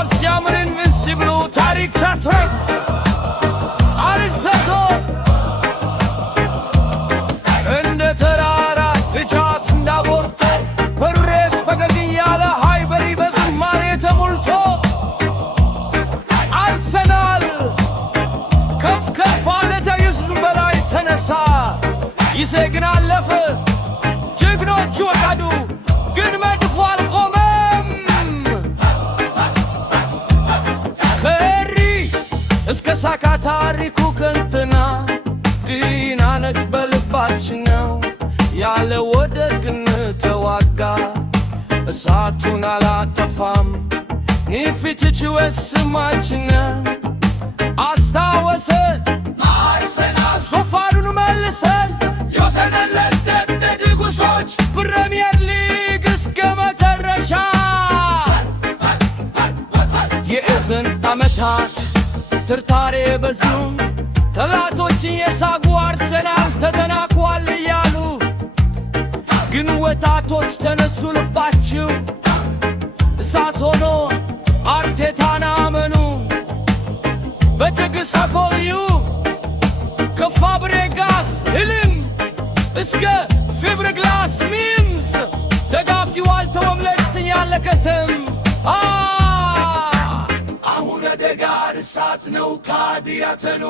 ዝናብ ሲያምር ኢንቪንሲብሉ ታሪክ ሰርቶ እንደ ተራራ ብቻስ እንዳቦርቶ ፐሩሬስ ፈገግ እያለ ሃይበሪ በዝማሬ ተሞልቶ አርሰናል ከፍ ከፍ አለ ከሕዝብ በላይ ተነሳ ይሰግን አለፈ ጀግኖቹ ወጣዱ ግን መድፎ አልቆመም ከሪ እስከ ሳካ ታሪኩ ከንትና ግን አነት በልባችን ነው ያለ ወደግን ተዋጋ እሳቱን አላጠፋም ንፊትች ወስማችን አስታወሰን አርሰናል ዙፋኑን መልሰን የወሰነለት ንጉሶች ፕሪሚየር ሊግ እስከ መጨረሻ የእዝን ዓመታት ትርታሬ በዙ ጠላቶች የሳጉ አርሰናል ተተናኳል እያሉ ግን ወጣቶች ተነሱ ልባችሁ እሳት ሆኖ አርቴታን አመኑ በትዕግሥት አቆዩ ከፋብሬጋስ ህልም እስከ ፊብርግላስ ሚምስ ደጋፊው አልተወምለጭኝ ያለከስም አሁን ደጋር እሳት ነው ካዲያተኑ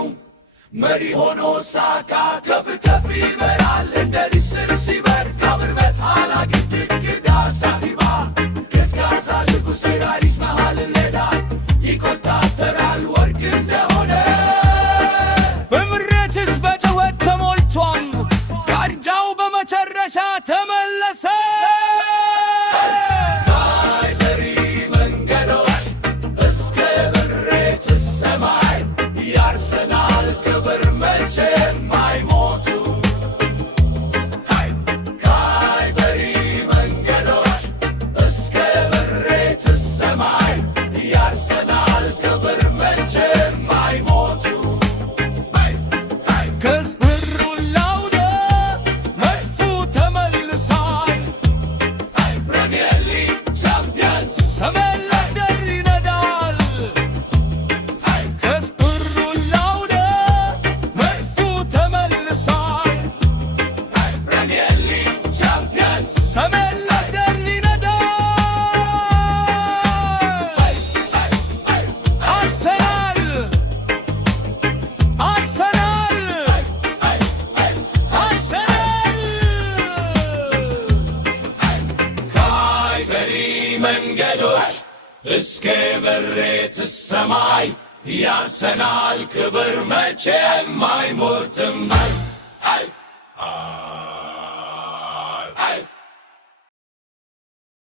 መሪ ሆኖ ሳካ ከፍ ከፍ ይበራል እንደ ንስር ሲበር ካብርበት አላግድ ግዳ ሳቢባ ከስካዛ ልጉስ ራሪስ መሃል ሌዳል ይቆጣጠራል ወርቅ እንደሆነ በምሬትስ በጨወት ተሞልቷል ጋርጃው በመጨረሻ ተመለሰ ካይበሪ መንገዶች እስከ ምሬት ሰማይ ያርሰናል ክብር መቼም አይሞቱ ካይበሪ መንገዶች እስከ ምሬት ሰማይ ያርሰናል ክብር መቼም አይሞቱ ከዝብሩ ላውደ መድፉ ተመልሷል ፕሪሚየር ሊግ ቻምፒየንስ ሰሜን ለንደን ይነዳል ከዝብሩ ላውደ መድፉ ተመልሷል ፕሪሚየር ሊግ ቻምፒየንስ ሰሜን ለንደን ይነዳል አርሰናል አርሰናል አርሰናል ካይበሪ መንገዶች እስከ ምሬት ሰማይ ያርሰናል ክብር መቼም